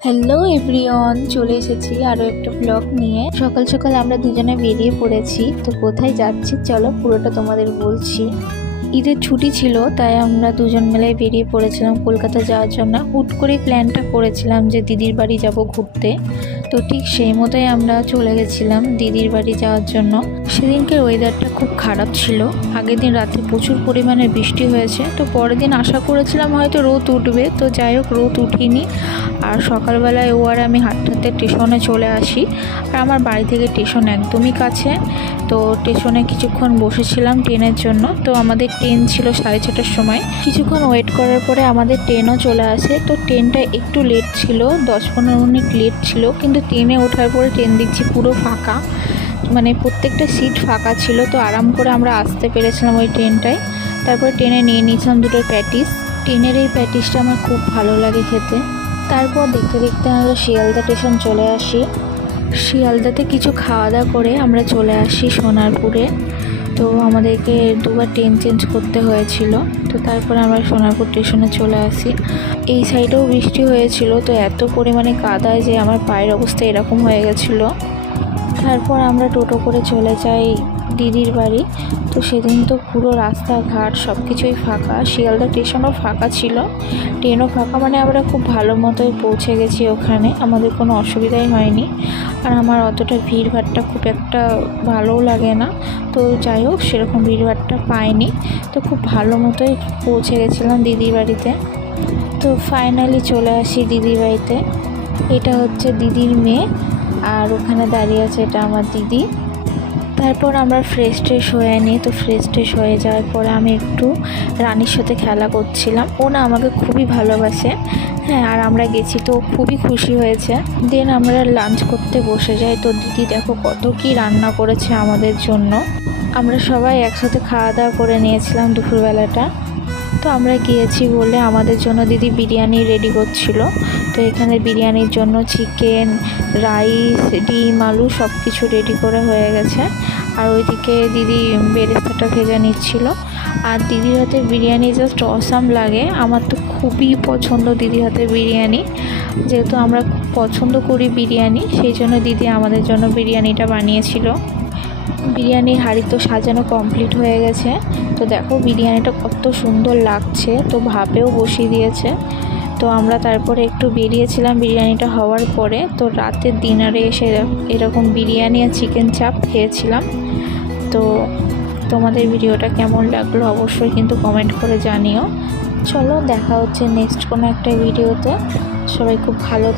Hello everyone, চলে এসেছি আরও একটা ব্লগ নিয়ে। সকাল সকাল আমরা দুজনে বেরিয়ে পড়েছি। তো কোথায় যাচ্ছি চলো পুরোটা তোমাদের বলছি। ঈদের ছুটি ছিল, তাই আমরা দুজন মিলে বেরিয়ে পড়েছিলাম কলকাতা যাওয়ার জন্য। হুট করে প্ল্যানটা করেছিলাম যে দিদির বাড়ি যাব ঘুরতে। তো ঠিক সেই মতোই আমরা চলে গেছিলাম দিদির বাড়ি যাওয়ার জন্য। সেদিনকে ওয়েদারটা খুব খারাপ ছিল। আগের দিন রাতে প্রচুর পরিমাণে বৃষ্টি হয়েছে। তো পরের দিন আশা করেছিলাম হয়তো রোদ উঠবে, তো যাই হোক রোদ উঠিনি। আর সকালবেলায় ও আর আমি হাঁটতে হাঁটতে স্টেশনে চলে আসি। আর আমার বাড়ি থেকে স্টেশন একদমই কাছে। তো স্টেশনে কিছুক্ষণ বসেছিলাম ট্রেনের জন্য। তো আমাদের ট্রেন ছিল 6:30টার সময়। কিছুক্ষণ ওয়েট করার পরে আমাদের ট্রেনও চলে আসে। তো ট্রেনটা একটু লেট ছিল, 10-15 মিনিট লেট ছিল, কিন্তু ট্রেনে ওঠার পরে ট্রেন দেখছি পুরো ফাঁকা, মানে প্রত্যেকটা সিট ফাঁকা ছিল। তো আরাম করে আমরা আসতে পেরেছিলাম ওই ট্রেনটায়। তারপর ট্রেনে নিয়ে নিয়েছিলাম দুটো প্যাটিস। ট্রেনের এই প্যাটিসটা আমার খুব ভালো লাগে খেতে। তারপর দেখতে দেখতে আমরা শিয়ালদা স্টেশন চলে আসি। শিয়ালদাতে কিছু খাওয়া দাওয়া করে আমরা চলে আসি সোনারপুরে। তো আমাদেরকে দুবার ট্রেন চেঞ্জ করতে হয়েছিল। তো তারপরে আমরা সোনারপুর স্টেশনে চলে আসি। এই সাইডেও বৃষ্টি হয়েছিল, তো এত পরিমাণে কাদায় যে আমার পায়ের অবস্থা এরকম হয়ে গেছিলো। তারপর আমরা টোটো করে চলে যাই দিদির বাড়ি। তো সেদিন তো পুরো রাস্তাঘাট সব কিছুই ফাঁকা, শিয়ালদা স্টেশনও ফাঁকা ছিল, ট্রেনও ফাঁকা, মানে আমরা খুব ভালো মতোই পৌঁছে গেছি ওখানে, আমাদের কোনো অসুবিধাই হয়নি। আর আমার অতটা ভিড়ভাড়টা খুব একটা ভালোও লাগে না, তো যাই হোক সেরকম ভিড়ভাড়টা পাইনি। তো খুব ভালো মতোই পৌঁছে গেছিলাম দিদির বাড়িতে। তো ফাইনালি চলে আসি দিদির বাড়িতে। এটা হচ্ছে দিদির মেয়ে, আর ওখানে দাঁড়িয়ে আছে এটা আমার দিদি। তারপর আমরা ফ্রেশ হয়ে নিই। তো ফ্রেশ হয়ে যাওয়ার পরে আমি একটু রানীর সাথে খেলা করছিলাম। ও না আমাকে খুবই ভালোবাসে, হ্যাঁ, আর আমরা গেছি তো খুবই খুশি হয়েছে। দেন আমরা লাঞ্চ করতে বসে যাই। তো দিদি দেখো কত কি রান্না করেছে আমাদের জন্য। আমরা সবাই একসাথে খাওয়া দাওয়া করে নিয়েছিলাম দুপুরবেলাটা। তো আমরা গিয়েছি বলে আমাদের জন্য দিদি বিরিয়ানি রেডি করছিল। তো এখানে বিরিয়ানির জন্য চিকেন, রাইস, ডিম, আলু সব কিছু রেডি করে হয়ে গেছে। আর ওইদিকে দিদি বেরেস্তাটা ভেজে নিচ্ছিল। আর দিদির হাতে বিরিয়ানি জাস্ট অসাম লাগে। আমার তো খুবই পছন্দ দিদির হাতে বিরিয়ানি। যেহেতু আমরা খুব পছন্দ করি বিরিয়ানি, সেই জন্য দিদি আমাদের জন্য বিরিয়ানিটা বানিয়েছিল। বিরিয়ানির হাঁড়ি তো সাজানো কমপ্লিট হয়ে গেছে। তো দেখো বিরিয়ানিটা কত সুন্দর লাগছে। তো ভাপেও বসিয়ে দিয়েছে। তো আমরা তারপরে একটু বেরিয়েছিলাম বিরিয়ানিটা হওয়ার পরে। তো রাতের ডিনারে এসে এরকম বিরিয়ানি আর চিকেন চাপ খেয়েছিলাম। তো তোমাদের ভিডিওটা কেমন লাগলো অবশ্যই কিন্তু কমেন্ট করে জানিও। চলো দেখা হচ্ছে নেক্সট কোনো একটা ভিডিওতে। সবাই খুব ভালো